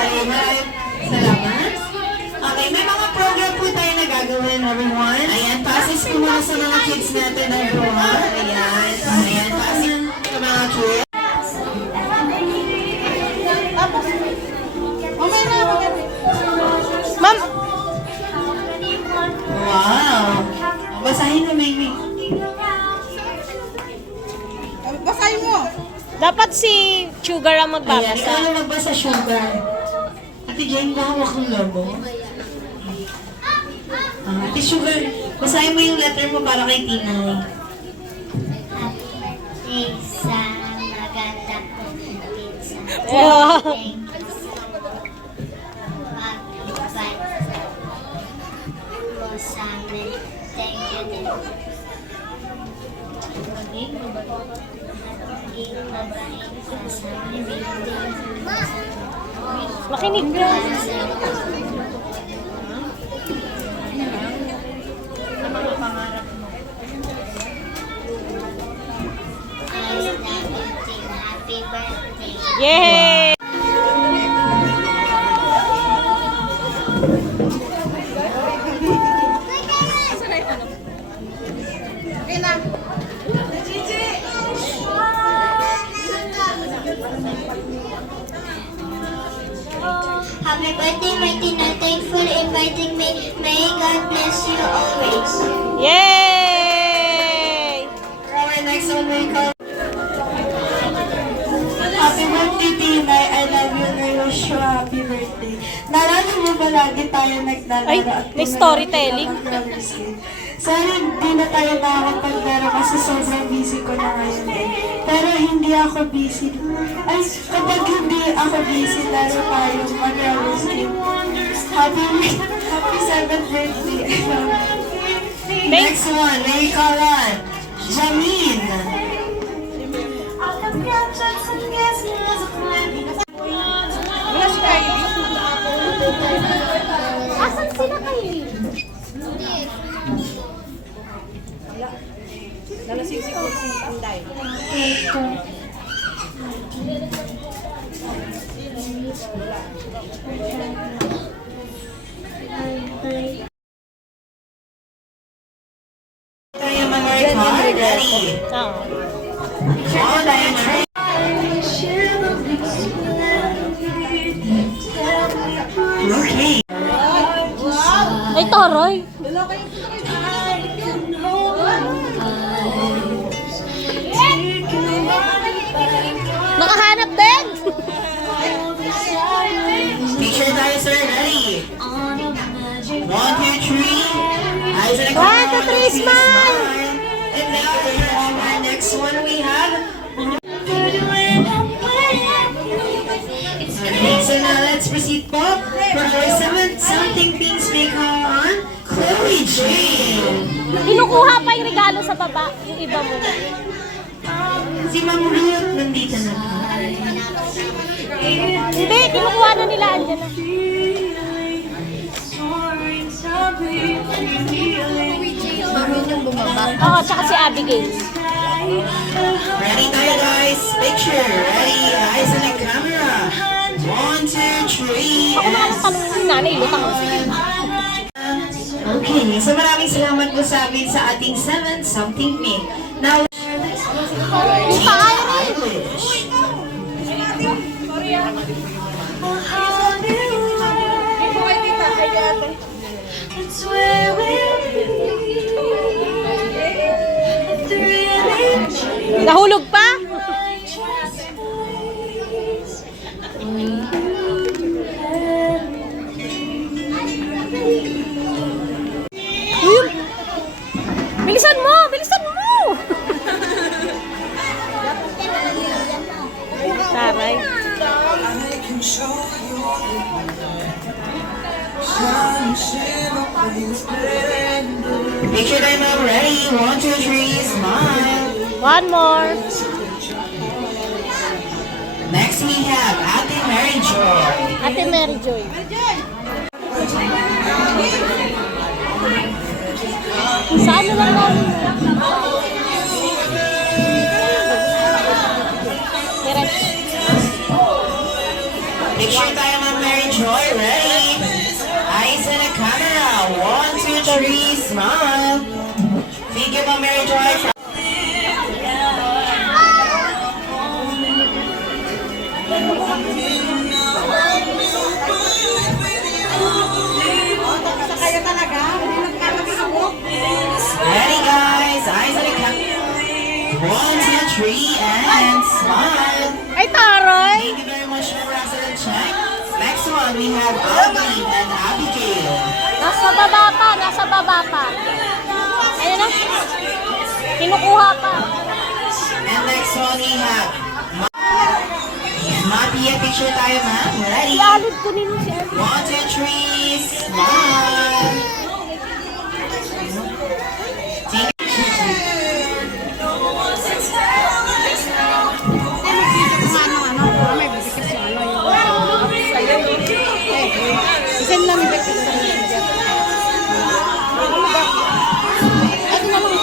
Alright. Salamat. Okay, may mga program po tayo na gagawin, everyone. Ayan, passes po muna sa mga kids natin, everyone. Ayan, ayan, passes sa mga kids. Ma'am! Wow! Basahin mo, Mimi. Basahin mo. Dapat si Sugar ang Ayan, magbabasa. kaya magbasa Sugar. Ate Jane, bahawak ng logo. Ate Sugar, basahin mo yung letter mo para kay Tinay. Sa maganda kong pizza. Yeah. Thank you. Mo sa amin. Thank you din. Maging mabaing ka sa amin. Makinig ka. Happy birthday. Yay! Happy birthday, Martina. Thanks for inviting me. May God bless you always. Yay! Alright, next one we call. Happy birthday, Tinay. I love you, Joshua. Happy birthday. Naalala mo ba lagi tayo naglalaro Ay, at may storytelling. Sana hindi na tayo nakakapaglaro kasi sobrang busy ko na ngayon eh. Pero hindi ako busy. Ay, kapag hindi ako busy, laro tayo mag-roller skate. Happy 7th birthday. Next one, may kawan. Jameen. Wala si Kylie. Asan sila kayo? Nalasing ko si Anday. Tayo mga card. Ready? Oh. Oh, tayo na. Okay. Ay, toroy. Nakahanap din. Picture tayo, sir. Ready? 1, 2, 3. Eyes on the 1, 2, 3, smile. And now, our next one we have. Okay, so now let's proceed po. For our something things may come on. Chloe Jane. Kinukuha pa yung regalo sa baba. Yung iba mo. Si Ma'am Ruth nandito na. Hindi, kinukuha na nila. Andyan na. Marunong bumaba. Oo, tsaka si Abigail. Ready tayo, guys. Picture. Ready? Eyes on the camera. 1, 2, 3. Ako naman ang tanong yung nanay, lutang. Okay, so maraming salamat po sa amin sa ating 7 something me. Now, Yung paa yun eh. Eilish. Nahulog pa? Uy! Bilisan mo! Bilisan mo! Taray. Picture time now. Ready? 1, 2, 3. Smile. One more. Next we have Ate Mary Joy. Ate Mary Joy. Saan na lang namin? Direct. Picture tayo, Ma'am Mary Joy. Ready? Eyes in the camera. 1, 2, 3, smile. Thank you, Ma'am Mary Joy. Sa kaya talaga. Hindi nagkakabisabok. Ready, guys? Eyes in the camera. 1, 2, 3, and smile. Ay, taray! Thank you very much, President Cheng. Next one, we have Alvin and Abigail. Nasa baba pa, nasa baba pa. Ayun na. Kinukuha pa. And next one, we have Mapia. Picture tayo, ma'am. Ready? Ialid ko nino si Ellie. 1, 2, 3, smile. Take May bisikip siya. Isang lang yung bisikip sa media. Ito na lang.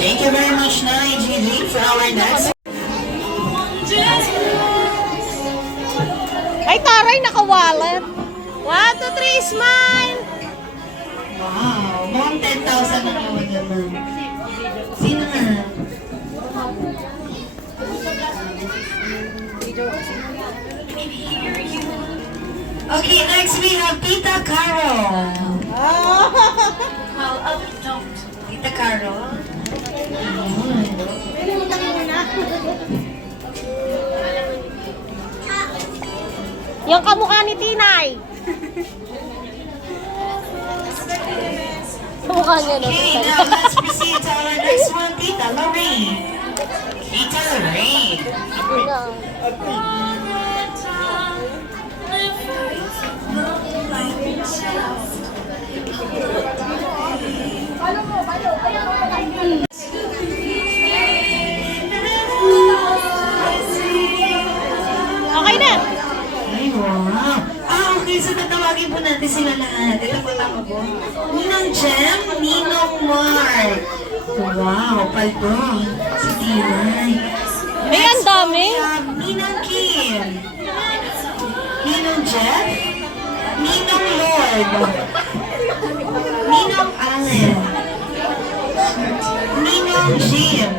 Thank you very much, Nai Gigi, for our next. Ay, taray, nakawalat. 1, 2, 3, smile! Wow, mukhang 10,000 na naman naman. Sino na? Okay, next we have Tita Caro. Tita Caro. Yung kamukha ni Tinay. Kamukha niya, no? Okay, now let's proceed to our next one, Tita Lorraine. Tita Lorraine. Okay na. Ay, wow. Okay, so tatawagin po natin sila lahat. Ito po tama po. Ninang Jem, Ninong Mark. Wow, paldo. Si Tinay. Ay, ang dami. We have Ninang Kim. Ninong Jeff. Ninong Lord. Ninong Allen. Ninong Jim.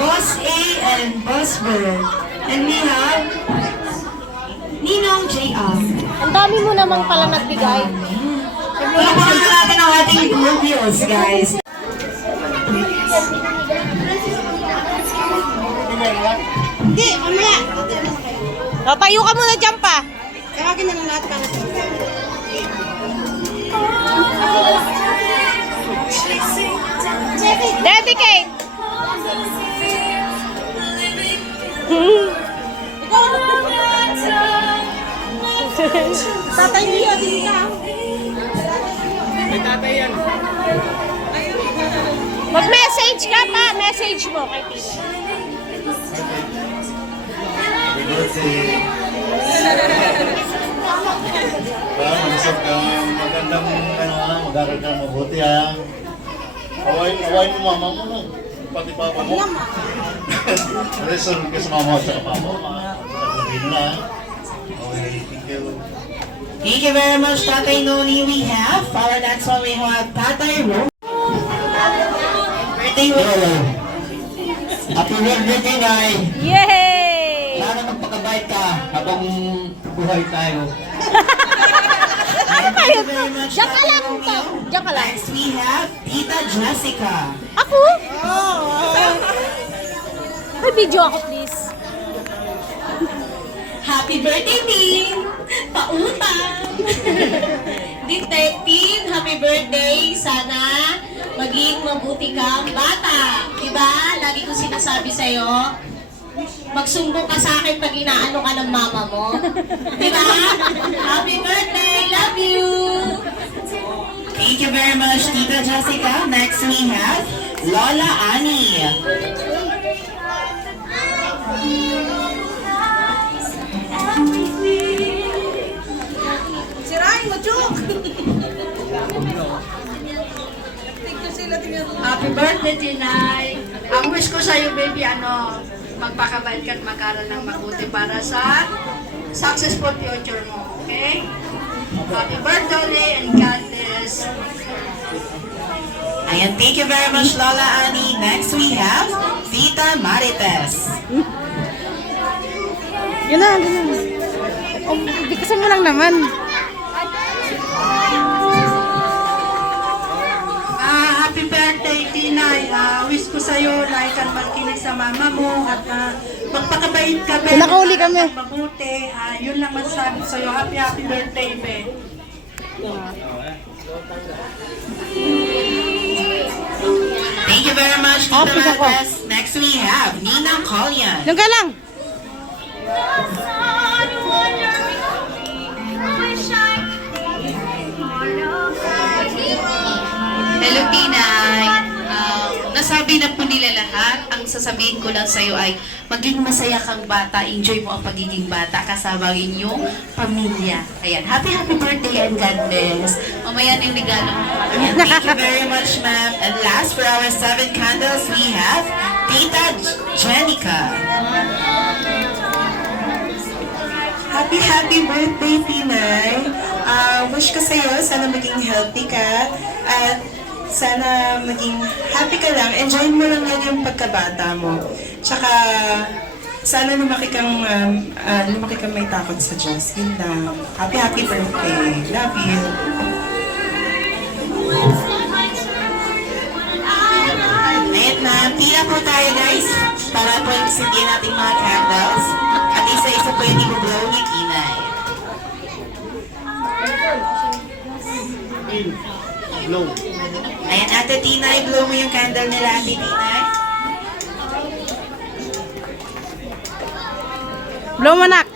Boss A and Boss Bird. And we have Ninong JR. Ang dami mo naman pala nagbigay. Palapakan na natin ang ating Rubios, guys. Hindi, mamaya. Tatayo ka muna dyan pa. Tawagin na lang lahat para sa Dedicate. tatay niyo, hindi ka. Mag-message ka pa. Message mo kay Tita. Happy birthday. Magsap ka magandang mag-aral ka mabuti ha. Awayin mo mama mo no. Pati papa mo. Resolve ka sa mama at sa papa mo. Sabihin na. Okay, thank you. Thank you very much, Tatay Noni. We have, for our next one, we have Tatay Ro. Birthday with Happy birthday, Tinay! Yay! Sana magpakabait ka habang buhay tayo. Ano tayo? Thank you very much, Diyan ka Tatay lang Romeo. to. Diyan ka lang. Next, we have Tita Jessica. Ako? May video ako, please. Happy birthday, Tin! Pautang! Detective, happy birthday! Sana maging mabuti kang bata. Diba? Lagi ko sinasabi sa'yo, magsumbong ka sa akin pag inaano ka ng mama mo. Diba? Happy birthday! Love you! Thank you very much, Tita Jessica. Next, we have Lola Annie. Sirain mo, Chuk! Tignan sila. Happy birthday, Tinay. Ang wish ko sa'yo, baby, magpakabait ka at mag-aral ng mabuti para sa successful future mo, okay? Happy birthday and God bless. Ayan, thank you very much, Lola Annie. Next we have Tita Marites. Yun na, yun na. Oh, bigkasan mo lang naman. Happy birthday, Tinay. Wish ko sa'yo na ikan magkinig sa mama mo at magpakabait ka, be. Nakauli kami. Mabuti. Yun lang masasabi ko sa'yo. Happy birthday, be. Thank you very much, Tita Happy ako. Marites. Next we have Nina Collian. Doon ka lang. Hello, Tinay. Nasabi na po nila lahat. Ang sasabihin ko lang sa'yo ay maging masaya kang bata. Enjoy mo ang pagiging bata kasama ang inyong pamilya. Ayan. Happy birthday and God bless. Mamaya na yung regalo mo. Ayan, thank you very much, ma'am. And last for our 7 candles, we have Tita Jenica. Happy birthday, Tinay. Wish ko sa'yo, sana maging healthy ka at sana maging happy ka lang. Enjoy mo lang yan yung pagkabata mo. Tsaka, sana lumaki kang may takot sa Diyos. Yun lang. Happy birthday. Love you. Ayan na, pila po tayo guys para po isindihan nating mga candles. At isa-isa po yung i-blow ni Tinay. Ayan, Ate Tinay, blow mo yung candle nila, Ate Tinay. Blow mo, nak.